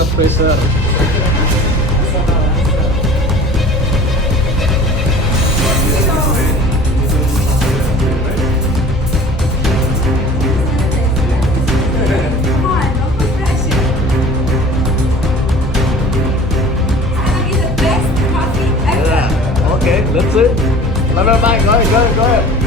the pressure. Come on, don't put pressure. It's gonna be the best coffee ever. Yeah. Okay, let's see. Let me back. Go ahead.